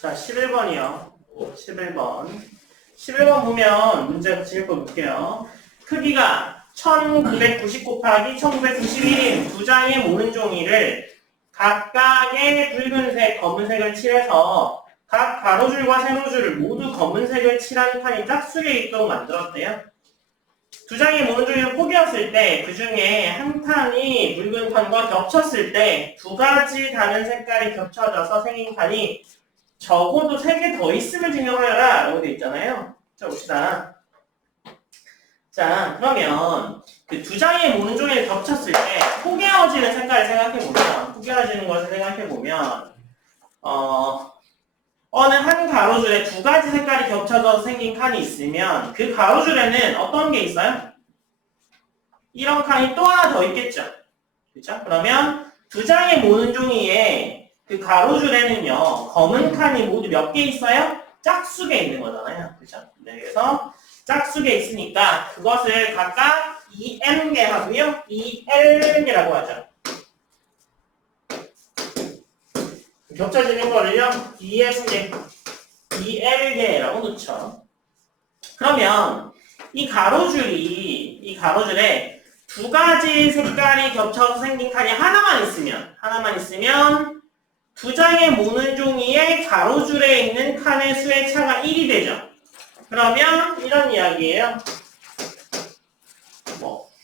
자, 11번이요. 11번. 11번 보면 문제 지을 거 볼게요. 크기가 1990 곱하기 1991인 두 장의 모는 종이를 각각의 붉은색, 검은색을 칠해서 각 가로줄과 세로줄을 모두 검은색을 칠한 칸이 짝수에 있도록 만들었대요. 두 장의 모는 종이를 포개었을 때 그 중에 한 칸이 붉은 칸과 겹쳤을 때 두 가지 다른 색깔이 겹쳐져서 생긴 칸이 적어도 3개 더 있음을 증명하여라 라고 되어 있잖아요. 자, 봅시다. 자, 그러면 그 두 장의 모는 종이를 겹쳤을 때 포개어지는 색깔을 생각해보면, 포개어지는 것을 생각해보면 어느 한 가로줄에 두 가지 색깔이 겹쳐져서 생긴 칸이 있으면 그 가로줄에는 어떤 게 있어요? 이런 칸이 또 하나 더 있겠죠. 그렇죠? 그러면 두 장의 모는 종이에 그 가로줄에는요, 검은 칸이 모두 몇 개 있어요? 짝수개 있는 거잖아요. 그죠? 네, 그래서 짝수개 있으니까 그것을 각각 2m개 하고요, 2l개라고 하죠. 겹쳐지는 거를요, 2m개, 2l개라고 놓죠. 그러면 이 가로줄에 두 가지 색깔이 겹쳐서 생긴 칸이 하나만 있으면 두 장의 모는 종이의 가로줄에 있는 칸의 수의 차가 1이 되죠. 그러면 이런 이야기예요.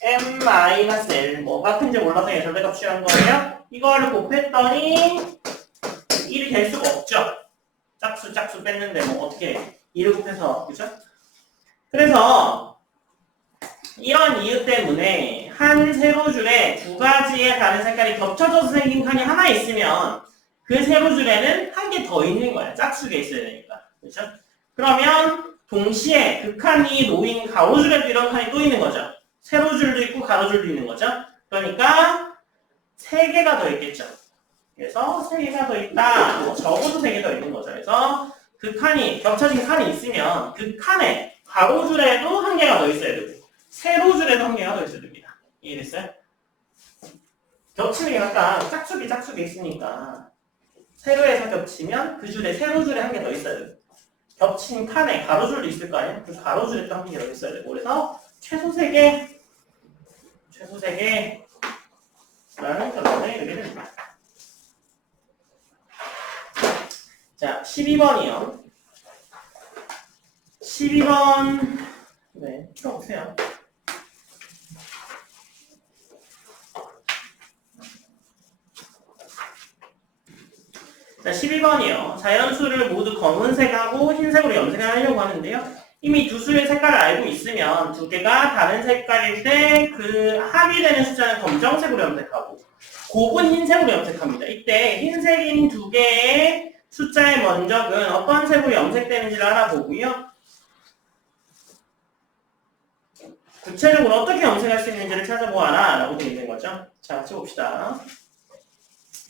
m-l 뭐가 큰지 몰라서 예절대값 취한 거예요. 이거를 곱했더니 1이 될 수가 없죠. 짝수 뺐는데 뭐 어떻게 1을 곱해서, 그죠? 그래서 이런 이유 때문에 한 세로줄에 두 가지의 다른 색깔이 겹쳐져서 생긴 칸이 하나 있으면 그 세로줄에는 한 개 더 있는 거야. 짝수가 있어야 되니까. 그렇죠? 그러면 동시에 그 칸이 놓인 가로줄에도 이런 칸이 또 있는 거죠. 세로줄도 있고 가로줄도 있는 거죠. 그러니까 3개가 더 있겠죠. 그래서 3개가 더 있다. 적어도 3개 더 있는 거죠. 그래서 그 칸이 겹쳐진 칸이 있으면 그 칸에 가로줄에도 한 개가 더 있어야 되고 세로줄에도 한 개가 더 있어야 됩니다. 이해됐어요? 겹치는 게 아까 짝수기 있으니까 세로에서 겹치면 그 줄에 세로줄에 한 개 더 있어야 되고 겹친 칸에 가로줄도 있을 거 아니에요? 그 가로줄에 또 한 개 더 있어야 되고 그래서 최소 3개라는 결론에 이르게 됩니다. 자, 12번이요. 12번 네, 펴보세요. 자, 12번이요. 자연수를 모두 검은색하고 흰색으로 염색하려고 하는데요. 이미 두 수의 색깔을 알고 있으면 두 개가 다른 색깔일 때 그 합이 되는 숫자는 검정색으로 염색하고 곱은 흰색으로 염색합니다. 이때 흰색인 두 개의 숫자의 면적은 어떤 색으로 염색되는지를 알아보고요. 구체적으로 어떻게 염색할 수 있는지를 찾아보아라 라고 되어 있는 거죠. 자, 같이 봅시다.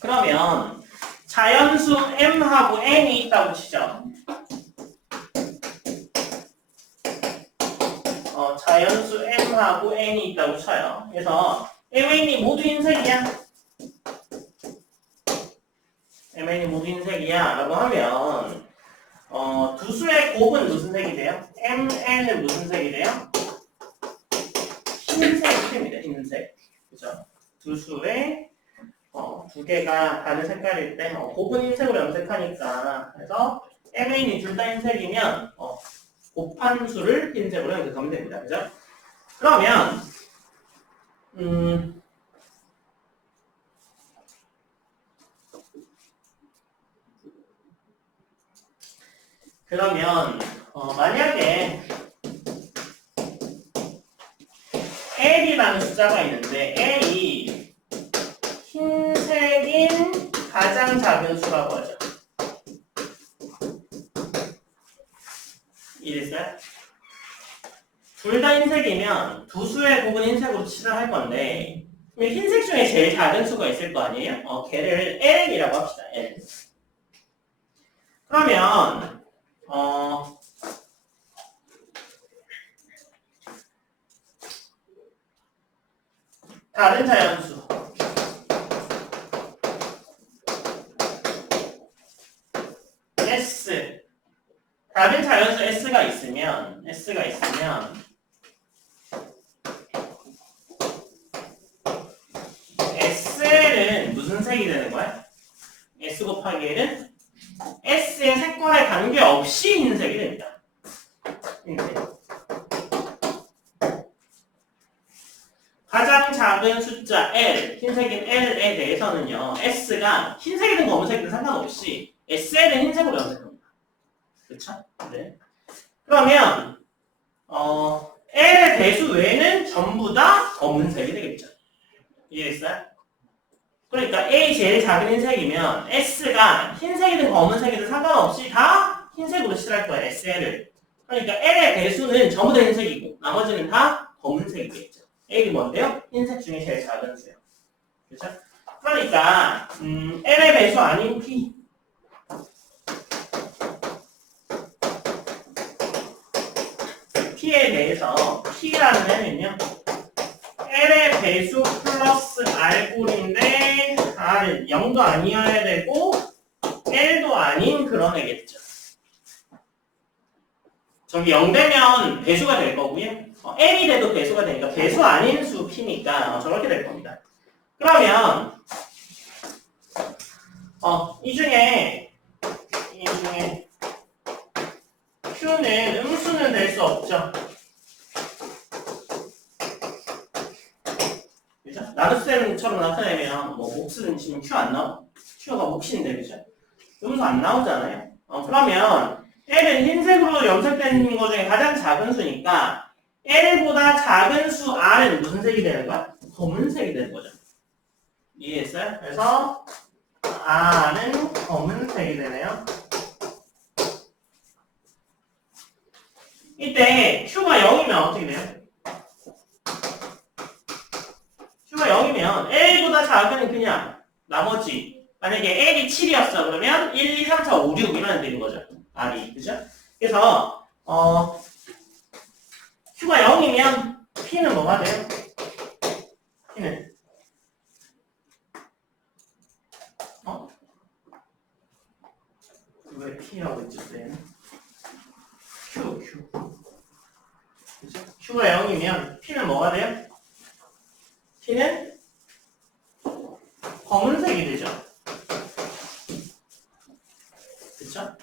그러면 자연수 m하고 n이 있다고 치죠. 자연수 m하고 n이 있다고 쳐요. 그래서 mn이 모두 흰색이야. mn이 모두 흰색이야 라고 하면 두 수의 곱은 무슨 색이 돼요? mn은 무슨 색이 돼요? 흰색이 됩니다. 흰색. 그죠? 두 수의 두 개가 다른 색깔일 때 곱은 흰색으로 염색하니까 그래서 mn이 둘 다 흰색이면 곱한 수를 흰색으로 염색하면 됩니다. 그죠? 그러면 만약에 L이라는 숫자가 있는데 L이 흰색인 가장 작은 수라고 하죠. 이해됐어요? 둘 다 흰색이면 두 수의 곱은 흰색으로 칠을 할 건데 흰색 중에 제일 작은 수가 있을 거 아니에요? 걔를 L이라고 합시다. L. 그러면 다른 자연수 S 다른 자연수 S가 있으면 SL은 무슨 색이 되는 거야? S 곱하기 L은 S의 색깔에 관계없이 흰색이 됩니다. 흰색. 가장 작은 숫자 L, 흰색인 L에 대해서는요, S가 흰색이든 검은색이든 상관없이 SL은 흰색으로 염색합니다. 그쵸? 네. 그러면 L의 배수 외에는 전부 다 검은색이 되겠죠. 이해했어요? 그러니까 A 제일 작은 흰색이면 S가 흰색이든 검은색이든 상관없이 다 흰색으로 칠할 거예요. SL을. 그러니까 L의 배수는 전부 다 흰색이고 나머지는 다 검은색이겠죠. L이 뭔데요? 흰색 중에 제일 작은 수요. 그렇죠? 그러니까 L의 배수 아니고 P. P에 대해서 P라는 애는요. L의 배수 플러스 R꼴인데 R은 0도 아니어야 되고 L도 아닌 그런 애겠죠. 저기 0 되면 배수가 될 거고요. L이 돼도 배수가 되니까 배수 아닌 수 P니까 저렇게 될 겁니다. 그러면 이 중에 Q는 음수는 될 수 없죠. 그죠? 나눗셈처럼 나타내면 뭐 몫은 지금 Q 안 나와. Q가 몫인데 그죠? 음수 안 나오잖아요. 그러면 L은 흰색으로 염색된 것 중에 가장 작은 수니까 L보다 작은 수 R은 무슨 색이 되는 거야? 검은색이 되는 거죠. 이해했어요? 그래서 R은 검은색이 되네요. 이때 Q가 0이면 어떻게 돼요? Q가 0이면 L보다 작은 그냥 나머지 만약에 L이 7이었어 그러면 1, 2, 3, 4, 5, 6 이런 애들인 거죠. R이 그죠? 그래서 Q가 0이면 P는 뭐가 돼요? P는 왜 P라고 했지? Q 그죠? Q가 0이면 P는 뭐가 돼요? P는 검은색이 되죠. 그쵸?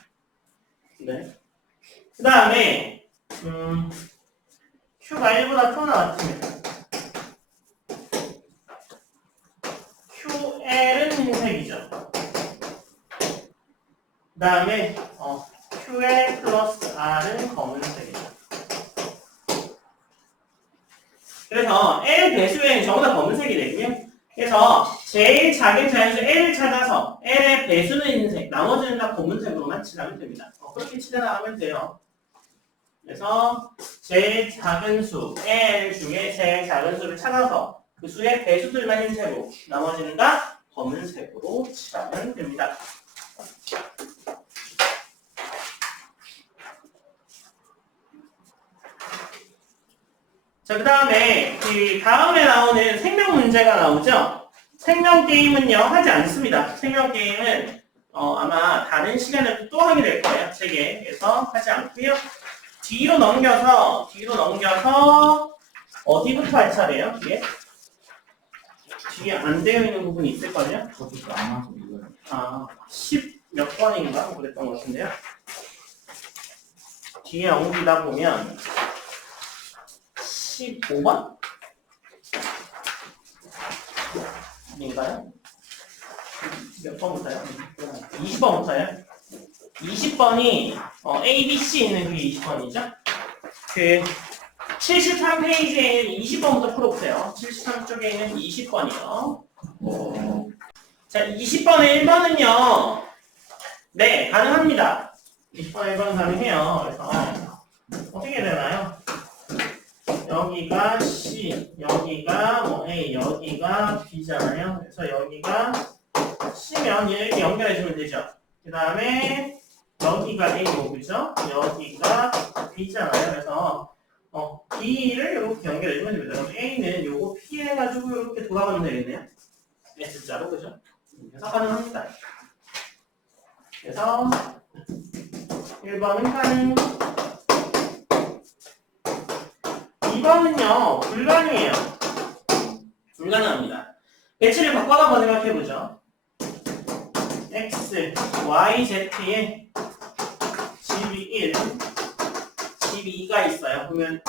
네. 그 다음에 Q가 1보다 크거나 같으면 QL은 흰색이죠. 그 다음에 QL 플러스 R은 검은색이죠. 그래서 L 배수에는 전부 다 검은색이 되고요. 그래서 제일 작은 자연수 L을 찾아서 L의 배수는 흰색, 나머지는 다 검은색으로만 칠하면 됩니다. 그렇게 칠해나가면 돼요. 그래서 제일 작은 수 L 중에 제일 작은 수를 찾아서 그 수의 배수들만 흰색으로, 나머지는 다 검은색으로 칠하면 됩니다. 자, 그 다음에 다음에 나오는 생명 문제가 나오죠. 생명 게임은요 하지 않습니다. 생명 게임은 아마 다른 시간에 또 하게 될 거예요. 책에. 그래서 하지 않고요. 뒤로 넘겨서 어디부터 할 차례예요? 뒤에 안 되어 있는 부분이 있을걸요? 저도 아마도 이거요. 10 몇 번인가 그랬던 것 같은데요. 뒤에 옮기다 보면 15번? 인가요? 몇 번부터요? 20번부터요? 20번이 A, B, C 있는 그게 20번이죠? 그 73페이지에 20번부터 풀어보세요. 73쪽에 있는 20번이요. 자, 20번의 1번은요. 네, 가능합니다. 20번의 1번은 가능해요. 그래서 어떻게 되나요? 여기가 C, 여기가 뭐 A, 여기가 B잖아요. 그래서 여기가 C면 이렇게 연결해주면 되죠. 그 다음에 여기가 A고, 그죠? 여기가 B잖아요. 그래서 B를 이렇게 연결해주면 됩니다. 그럼 A는 요거 P 해가지고 이렇게 돌아가면 되겠네요. S자로, 그죠? 그래서 가능합니다. 그래서 1번은 가능. 2번은요, 불가능해요. 불가능합니다. 배치를 바꿔서 한번 생각해보죠. x, y, z에 집이 1, 집이 2가 있어요. 그러면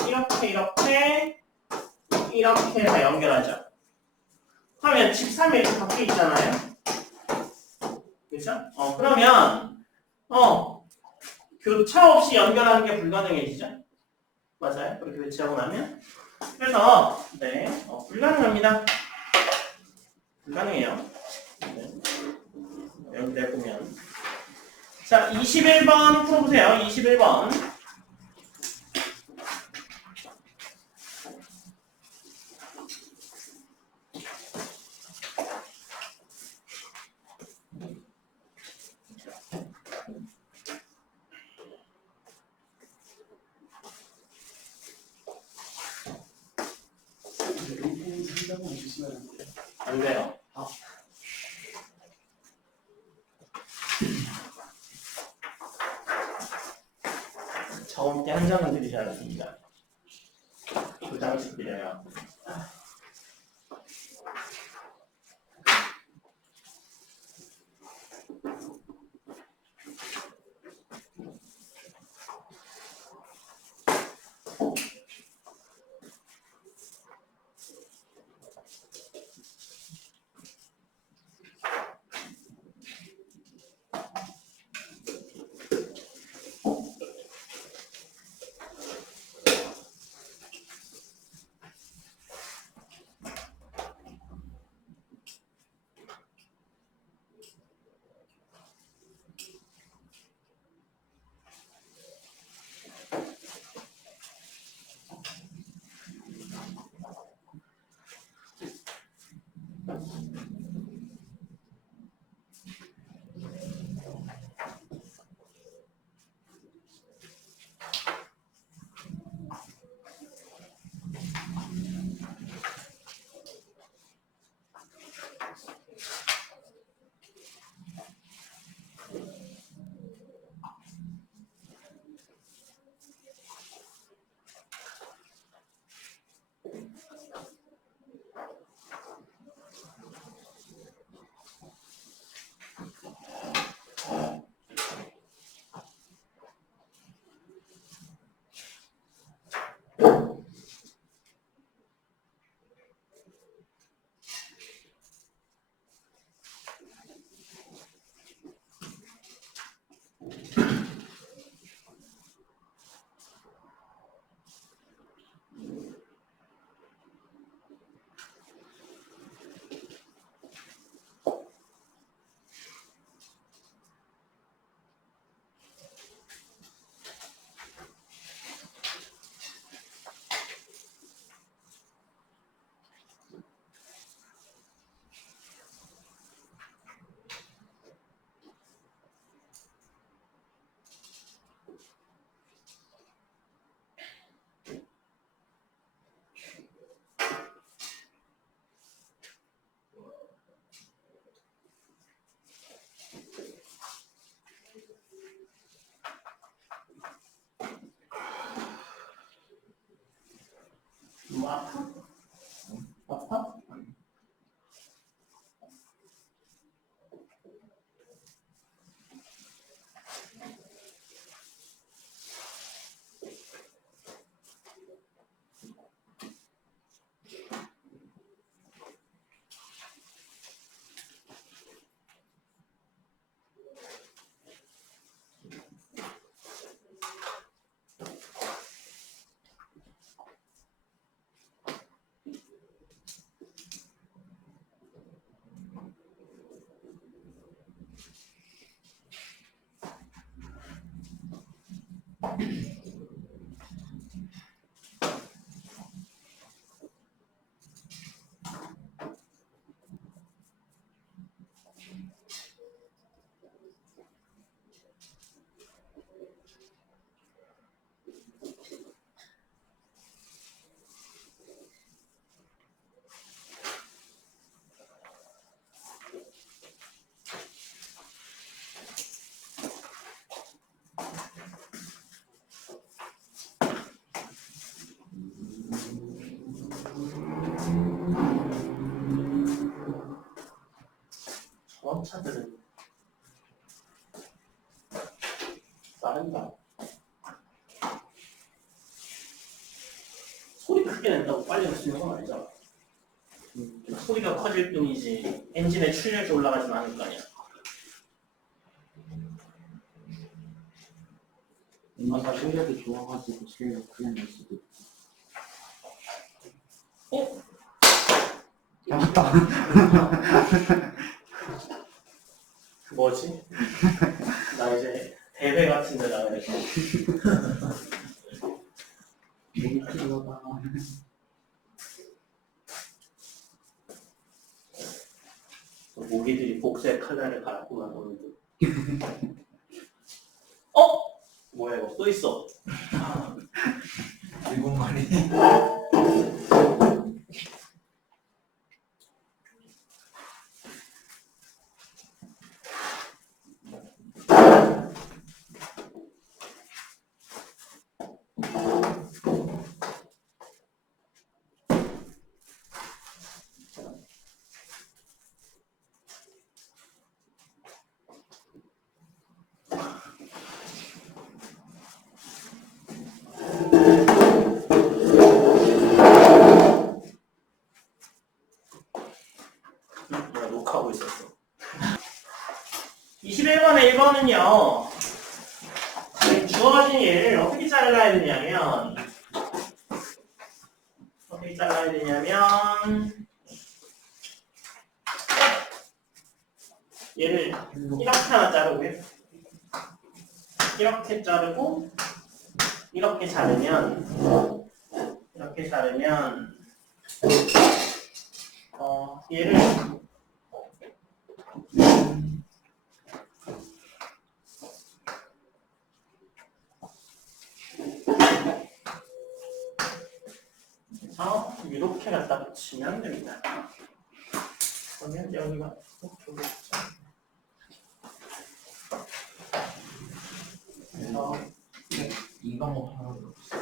이렇게 해서 연결하죠. 그러면 집 3이 이렇게 밖에 있잖아요. 그죠? 그러면 교차 없이 연결하는 게 불가능해지죠? 맞아요. 그렇게 배치하고 나면. 그래서 네, 불가능합니다. 불가능해요. 네. 여기 내보면. 자, 21번 풀어보세요. 21번. 안 돼요. 저음때 한 장은 드리셔야 됩니다. 2장씩 드려요. 뭐 아파? 아파? 차들은 빠른다. 소리 크게 낸다고 빨리 갈 수 있는 건 아니잖아. 소리가 커질 뿐이지 엔진의 출력이 올라가지는 않을 거 아니야. 인지가 실력이 좋아가지고 실력 그냥 낼 수도 있고. 어? 맞다. 뭐지? 나 이제 대회 같은 데 나가야지. 목이 필요하다. 모기들이 복수의 칼날을 갈았구만 오늘도. 어? 뭐야 이거 또 있어. 일본말이 뭐야 녹화하고 있었어. 21번에 1번은요. 주어진 얘를 어떻게 잘라야 되냐면 얘를 이렇게 하나 자르고요. 이렇게 자르고 이렇게 자르면 얘를 이렇게 갖다 붙이면 됩니다. 그러면 여기가 이쪽에 있죠. 그래서 이 방법 하나도 없어.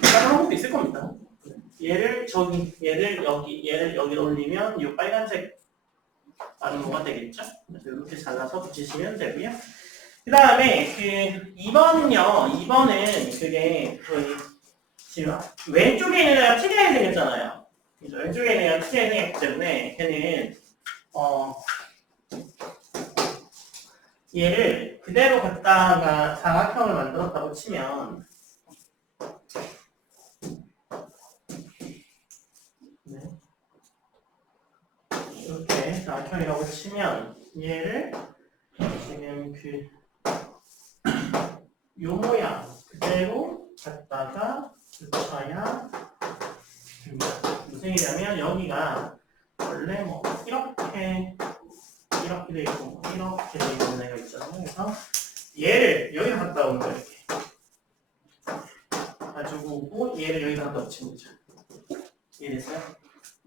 다른 방법도 있을 겁니다. 얘를 여기 올리면 이 빨간색 나누어가 되겠죠? 그래서 이렇게 잘라서 붙이시면 되고요. 그 다음에 그 2번은요. 2번은 그게 거의 지금 왼쪽에 있는 애가 특이하게 생겼잖아요. 그죠? 왼쪽에 있는 애가 특이하게 생겼기 때문에 걔는 얘를 그대로 갖다가 사각형을 만들었다고 치면 이렇게 사각형이라고 치면 얘를 지금 요 모양 그대로 갖다가 붙여야 됩니다. 무슨 얘기냐면 여기가 원래 뭐 이렇게 돼 있고 이렇게 돼 있는 애가 있잖아요. 그래서 얘를 여기 갖다 온 거예요. 이렇게 가지고 오고 얘를 여기 갖다 붙인 거죠. 이해됐어요?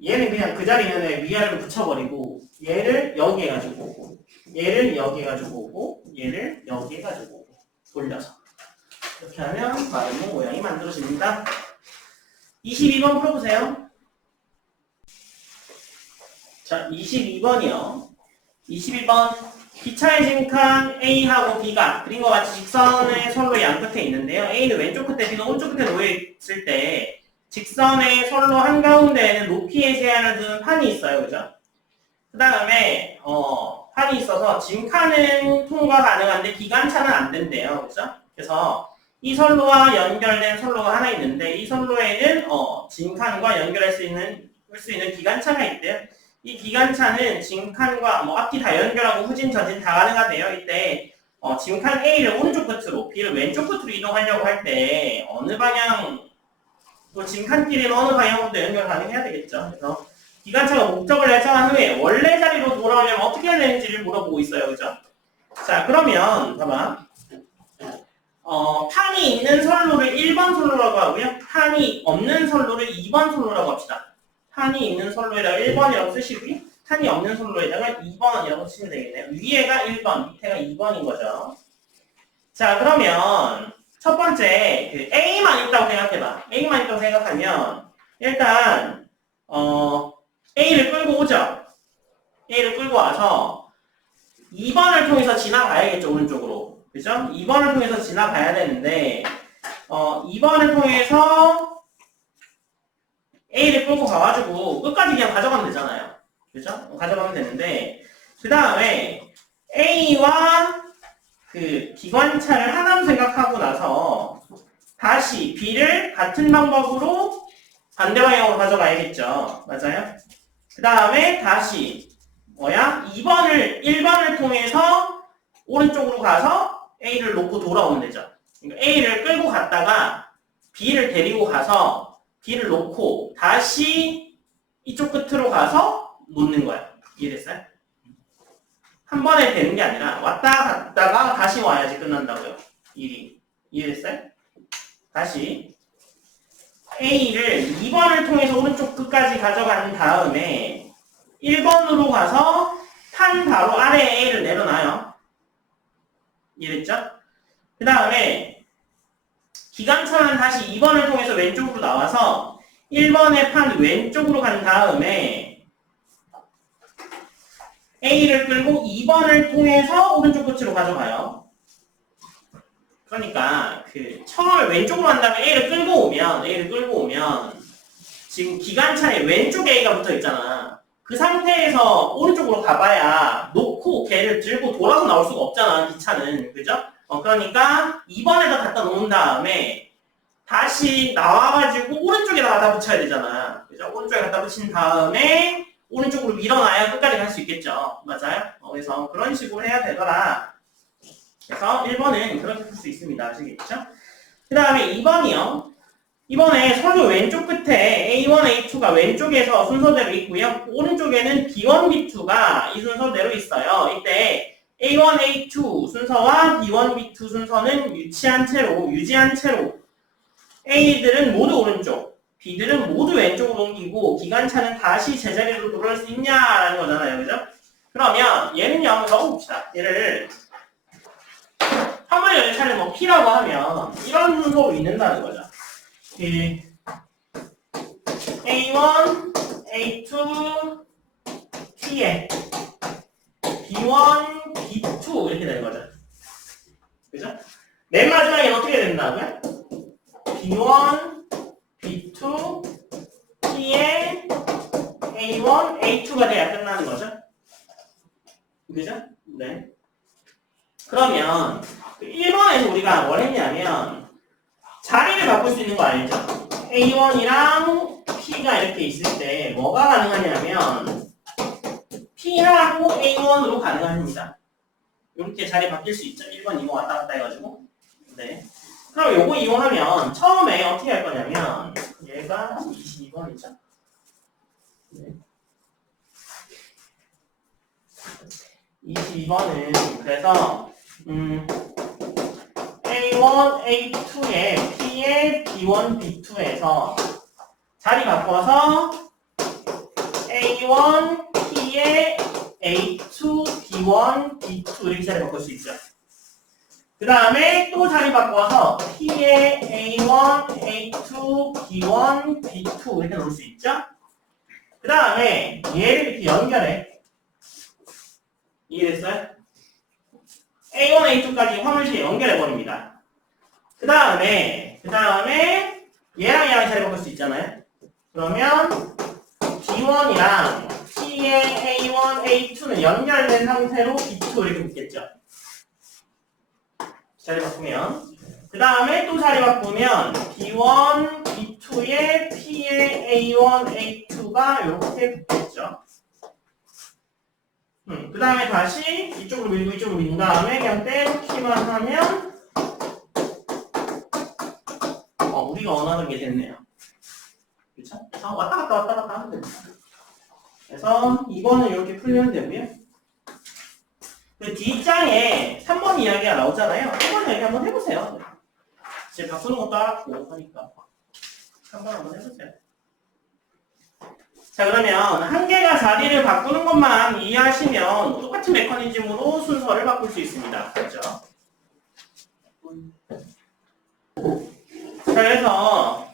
얘는 그냥 그 자리에 있는 애 위아래로 붙여버리고 얘를 여기에 가지고 오고 얘를 여기에 가지고 오고 얘를 여기에 가지고 오고 돌려서 이렇게 하면 마름모 모양이 만들어집니다. 22번 풀어보세요. 자, 22번이요. 22번 기차의 진칸 A하고 B가 그림과 같이 직선의 선로 양 끝에 있는데요. A는 왼쪽 끝에 B는 오른쪽 끝에 놓여있을 때 직선의 선로 한가운데에는 높이의 제한을 두는 판이 있어요. 그죠? 그 다음에 판이 있어서 진칸은 통과 가능한데 기관차는 안 된대요. 그죠? 그래서 이 선로와 연결된 선로가 하나 있는데 이 선로에는 진칸과 연결할 수 있는 기관차가 있대요. 이 기관차는 진칸과 앞뒤 다 연결하고 후진, 전진 다 가능하대요. 이때 진칸 A를 오른쪽 끝으로, B를 왼쪽 끝으로 이동하려고 할 때 어느 방향, 또 진칸끼리는 어느 방향으로도 연결 가능해야 되겠죠. 그래서 기관차가 목적을 결정한 후에 원래 자리로 돌아오려면 어떻게 해야 되는지를 물어보고 있어요. 그죠? 자, 그러면 봐봐. 판이 있는 선로를 1번 선로라고 하고요. 판이 없는 선로를 2번 선로라고 합시다. 판이 있는 선로에다가 1번이라고 쓰시고요. 판이 없는 선로에다가 2번이라고 쓰시면 되겠네요. 위에가 1번, 밑에가 2번인 거죠. 자, 그러면 첫 번째 그 A만 있다고 생각해봐. A만 있다고 생각하면 일단 A를 끌고 오죠. A를 끌고 와서 2번을 통해서 지나가야겠죠, 오른쪽으로. 그죠? 2번을 통해서 지나가야 되는데, 2번을 통해서 A를 끌고 가가지고 끝까지 그냥 가져가면 되잖아요. 그죠? 가져가면 되는데, 그 다음에 A와 그 기관차를 하나로 생각하고 나서 다시 B를 같은 방법으로 반대 방향으로 가져가야겠죠. 맞아요? 그 다음에 다시 1번을 통해서 오른쪽으로 가서 A를 놓고 돌아오면 되죠. 그러니까 A를 끌고 갔다가 B를 데리고 가서 B를 놓고 다시 이쪽 끝으로 가서 놓는 거야. 이해됐어요? 한 번에 되는 게 아니라 왔다 갔다가 다시 와야지 끝난다고요. 일이. 이해됐어요? 다시 A를 2번을 통해서 오른쪽 끝까지 가져간 다음에 1번으로 가서 판 바로 아래에 A를 내려놔요. 이해됐죠? 그 다음에 기관차는 다시 2번을 통해서 왼쪽으로 나와서 1번의 판 왼쪽으로 간 다음에 A를 끌고 2번을 통해서 오른쪽 끝으로 가져가요. 그러니까 처음에 왼쪽으로 간 다음에 A를 끌고 오면 지금 기관차에 왼쪽 A가 붙어 있잖아. 그 상태에서 오른쪽으로 가봐야 놓고 걔를 들고 돌아서 나올 수가 없잖아, 기차는. 그죠? 그러니까 2번에다 갖다 놓은 다음에 다시 나와가지고 오른쪽에다 갖다 붙여야 되잖아. 그죠? 오른쪽에 갖다 붙인 다음에 오른쪽으로 밀어놔야 끝까지 갈 수 있겠죠. 맞아요? 그래서 그런 식으로 해야 되더라. 그래서 1번은 그렇게 풀 수 있습니다. 아시겠죠? 그 다음에 2번이요. 이번에 서류 왼쪽 끝에 A1, A2가 왼쪽에서 순서대로 있고요. 오른쪽에는 B1, B2가 이 순서대로 있어요. 이때 A1, A2 순서와 B1, B2 순서는 유지한 채로 A들은 모두 오른쪽, B들은 모두 왼쪽으로 옮기고 기관차는 다시 제자리로 돌아올 수 있냐라는 거잖아요. 그죠? 그러면 얘는요, 넣어봅시다. 얘를 화물 열차를 뭐 P라고 하면 이런 순서로 읽는다는 거죠. A1, A2, P에 B1, B2 이렇게 되는 거죠. 그죠? 맨 마지막엔 어떻게 된다고요? B1, B2, P에 A1, A2가 돼야 끝나는 거죠. 그죠? 네. 그러면 1번에서 우리가 뭘 했냐면 자리를 바꿀 수 있는 거 알죠? A1이랑 P가 이렇게 있을 때 뭐가 가능하냐면 P하고 A1으로 가능합니다. 이렇게 자리 바뀔 수 있죠? 1번, 2번 왔다 갔다 해가지고. 네. 그럼 요거 이용하면 처음에 어떻게 할 거냐면 얘가 22번이죠? 네. 22번은 그래서 A1, A2에 P에 B1, B2에서 자리 바꿔서 A1, P에 A2, B1, B2 이렇게 자리 바꿀 수 있죠. 그 다음에 또 자리 바꿔서 P에 A1, A2, B1, B2 이렇게 놓을 수 있죠. 그 다음에 얘를 이렇게 연결해. 이해됐어요? A1, A2까지 화물식에 연결해버립니다. 그 다음에 얘랑 자리 바꿀 수 있잖아요. 그러면 B1이랑 P의 A1, A2는 연결된 상태로 B2 이렇게 붙겠죠. 자리 바꾸면 그 다음에 또 자리 바꾸면 B1, B2에 P의 A1, A2가 이렇게 붙겠죠. 그 다음에 다시 이쪽으로 밀고 이쪽으로 민 다음에 그냥 떼놓기만 하면 우리가 원하는 게 됐네요. 그쵸? 왔다 갔다 하면 됩니다. 그래서 이거는 이렇게 풀면 되고요. 그 뒷장에 3번 이야기가 나오잖아요. 3번 이야기 한번 해보세요. 이제 바꾸는 것도 알았고 하니까 3번 한번 해보세요. 자, 그러면 한 개가 자리를 바꾸는 것만 이해하시면 똑같은 메커니즘으로 순서를 바꿀 수 있습니다. 그렇죠? 자, 그래서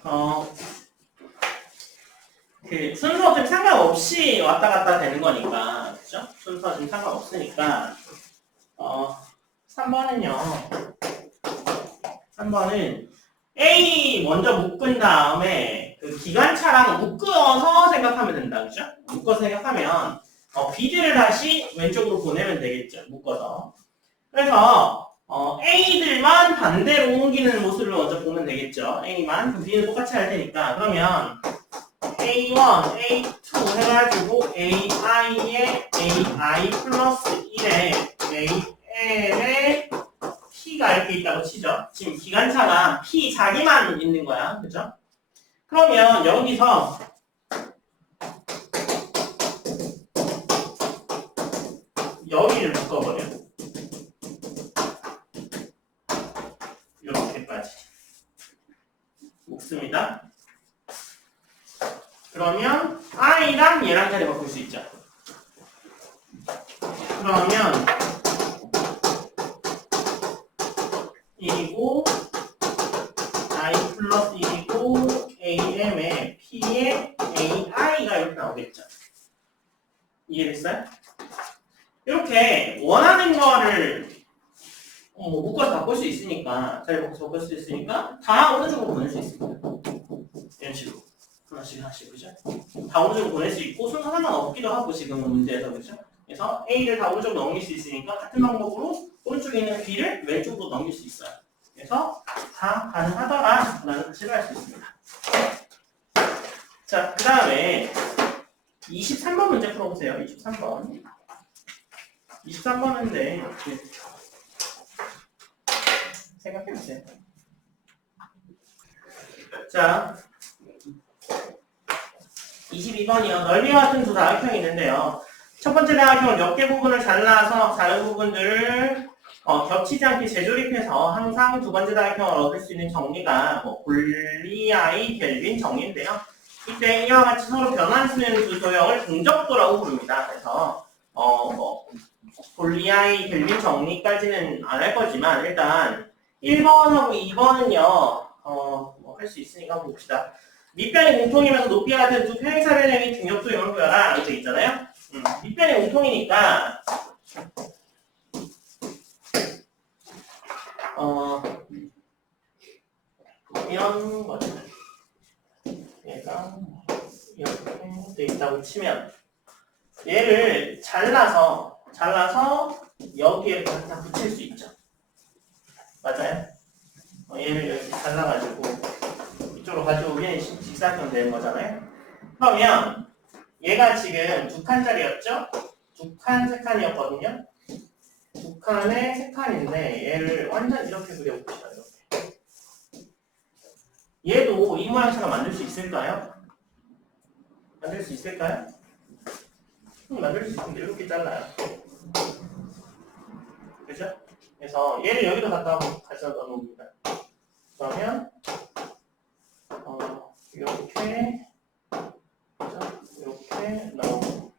그 순서 좀 상관없이 왔다 갔다 되는 거니까, 그죠? 순서 좀 상관없으니까 3번은 A 먼저 묶은 다음에 그 기관차랑 묶어서 생각하면 된다. 그죠? 묶어서 생각하면 B들을 다시 왼쪽으로 보내면 되겠죠. 묶어서. 그래서 A들만 반대로 옮기는 모습을 먼저 보면 되겠죠. A만. 그럼 B는 똑같이 할 테니까. 그러면 A1, A2 해가지고 AI에 AI 플러스 1에 AN에 P가 이렇게 있다고 치죠. 지금 기관차가 P 자기만 있는 거야. 그죠? 그러면 여기서 여기를 묶어버려. 이렇게까지 묶습니다. 그러면 I랑 얘랑 자리 바꿀 수 있죠. 그러면 1이고 I 플러스 1이고 AM에 P에 AI가 이렇게 나오겠죠. 이해됐어요? 이렇게 원하는 거를 묶어서 바꿀 수 있으니까 자리 바꿔서 바꿀 수 있으니까 다 어느 쪽으로 보낼 수 있습니다. 이런 식으로 하나씩 그죠? 다 오른쪽으로 보낼 수 있고 순서 상관없기도 하고 지금은 문제에서 그죠? 그래서 A를 다 오른쪽으로 넘길 수 있으니까 같은 방법으로 오른쪽에 있는 B를 왼쪽으로 넘길 수 있어요. 그래서 다 가능하더라 라는 사실을 알 수 있습니다. 자, 그 다음에 23번 문제 풀어보세요. 23번. 23번인데 생각해보세요. 자, 22번이요. 넓이와 같은 두 다각형이 있는데요. 첫 번째 다각형은 몇 개 부분을 잘라서 다른 부분들을 겹치지 않게 재조립해서 항상 두 번째 다각형을 얻을 수 있는 정리가 골리아이 켈빈 정리인데요. 이때 이와 같이 서로 변환수는 두 도형을 등적도라고 부릅니다. 그래서 골리아이 켈빈 정리까지는 안 할 거지만 일단 1번하고 2번은요. 할 수 있으니까 봅시다. 밑변이 공통이면서 높이가 같은 두 평행사 변형이 등적도형을 구해라 라고 되어 있잖아요. 밑변이 공통이니까 이런 거죠. 얘가 이렇게 되어 있다고 치면 얘를 잘라서 여기에 다 붙일 수 있죠. 맞아요? 얘를 이렇게 잘라가지고 이쪽으로 가져오면 직사각형 되는 거잖아요. 그러면 얘가 지금 두 칸짜리였죠? 두 칸, 세 칸이었거든요. 두 칸에 세 칸인데 얘를 완전 이렇게 그려봅시다. 이렇게. 얘도 이 모양처럼 만들 수 있을까요? 만들 수 있을까요? 만들 수 있는데 이렇게 잘라요. 그죠? 그래서 얘를 여기로 갖다 넣어놓습니다. 그러면 이렇게 이렇게 나오고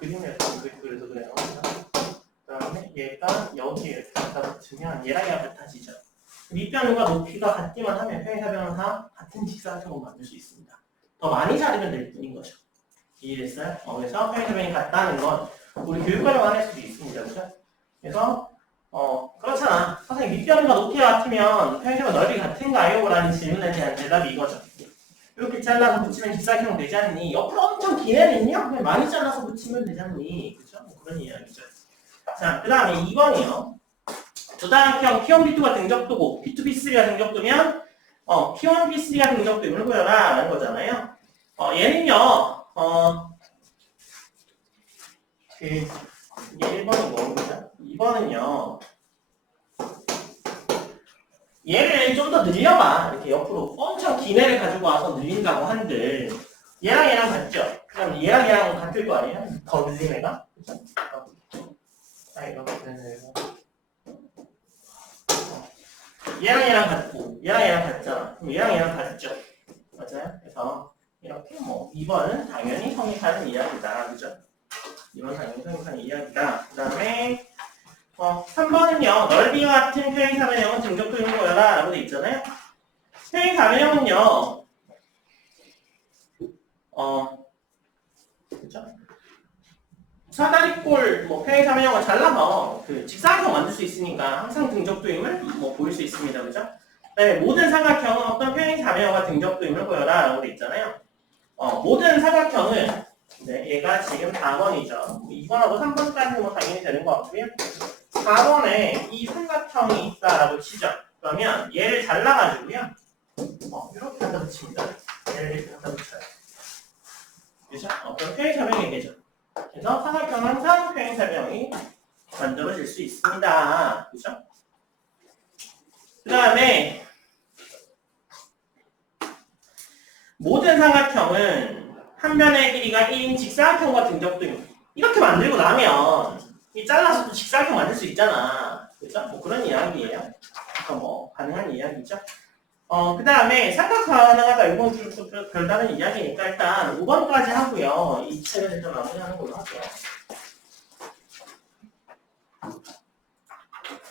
그림을 그래서 그래요. 그 다음에 얘가 여기에 이렇게 갖다 붙이면 얘랑 얘가 같아지죠. 밑변과 높이가 같기만 하면 평행사변은 다 같은 직사각형으로 만들 수 있습니다. 더 많이 자르면 될 뿐인 거죠. 이해됐어요? 그래서 평행사변이 같다는 건 우리 교육과정 안 할 수도 있습니다. 그렇죠? 그래서 그렇잖아. 선생님 밑변과 높이가 같으면 평행사변 넓이 같은가요? 라는 질문에 대한 대답이 이거죠. 이렇게 잘라서 붙이면 직사각형 되지 않니? 옆으로 엄청 긴 애는 있냐? 그냥 많이 잘라서 붙이면 되지 않니? 그죠? 그런 이야기죠. 자, 그 다음에 2번이요. 두 다각형 P1, P2가 등적도고 P2, P3가 등적도면 P1, P3가 등적도임을 구해라 라는 거잖아요. 얘는요. 이게 1번이 뭐입니다. 2번은요. 얘를 좀 더 늘려봐. 이렇게 옆으로 엄청 긴 애를 가지고 와서 늘린다고 한들 얘랑 얘랑 같죠? 그럼 얘랑 얘랑 같을 거 아니에요? 더 늘린 애가? 그쵸? 이렇게 얘랑 얘랑 같고 얘랑 얘랑 같잖아. 그럼 얘랑 얘랑 같죠? 맞아요? 그래서 이렇게 2번은 당연히 성립하는 이야기다. 그죠? 2번 당연히 성립하는 이야기다. 그 다음에 3번은요. 넓이와 같은 평행사변형은 등적도형을 구해라 라고 돼 있잖아요. 평행사변형은요. 그죠? 사다리꼴 뭐 평행사면형을 잘라서 그 직사각형 만들 수 있으니까 항상 등적도임을 뭐 보일 수 있습니다. 그죠? 그다음에 모든 삼각형은 어떤 평행사면형과 등적도임을 보여라 라고 돼 있잖아요. 모든 삼각형은 네, 얘가 지금 4번이죠. 2번하고 3번까지 뭐 당연히 되는 것 같고요. 4번에 이 삼각형이 있다라고 치죠. 그러면 얘를 잘라가지고요. 이렇게 갖다 붙입니다. 얘를 이렇게 갖다 붙여요. 그죠? 그럼 평행사면이 되죠. 그래서 삼각형은 항상 평행사면이 만들어질 수 있습니다. 그죠? 그 다음에 모든 삼각형은 한 변의 길이가 1인 직사각형과 등적도임. 이렇게 만들고 나면 이 잘라서 또 직사각형 만들 수 있잖아. 그죠? 뭐 그런 이야기예요. 그러니까 뭐 가능한 이야기죠. 그 다음에 삼각 가능하다. 이건 좀 별다른 이야기니까 일단 5번까지 하고요. 이 책은 일단 마무리하는 걸로 할게요.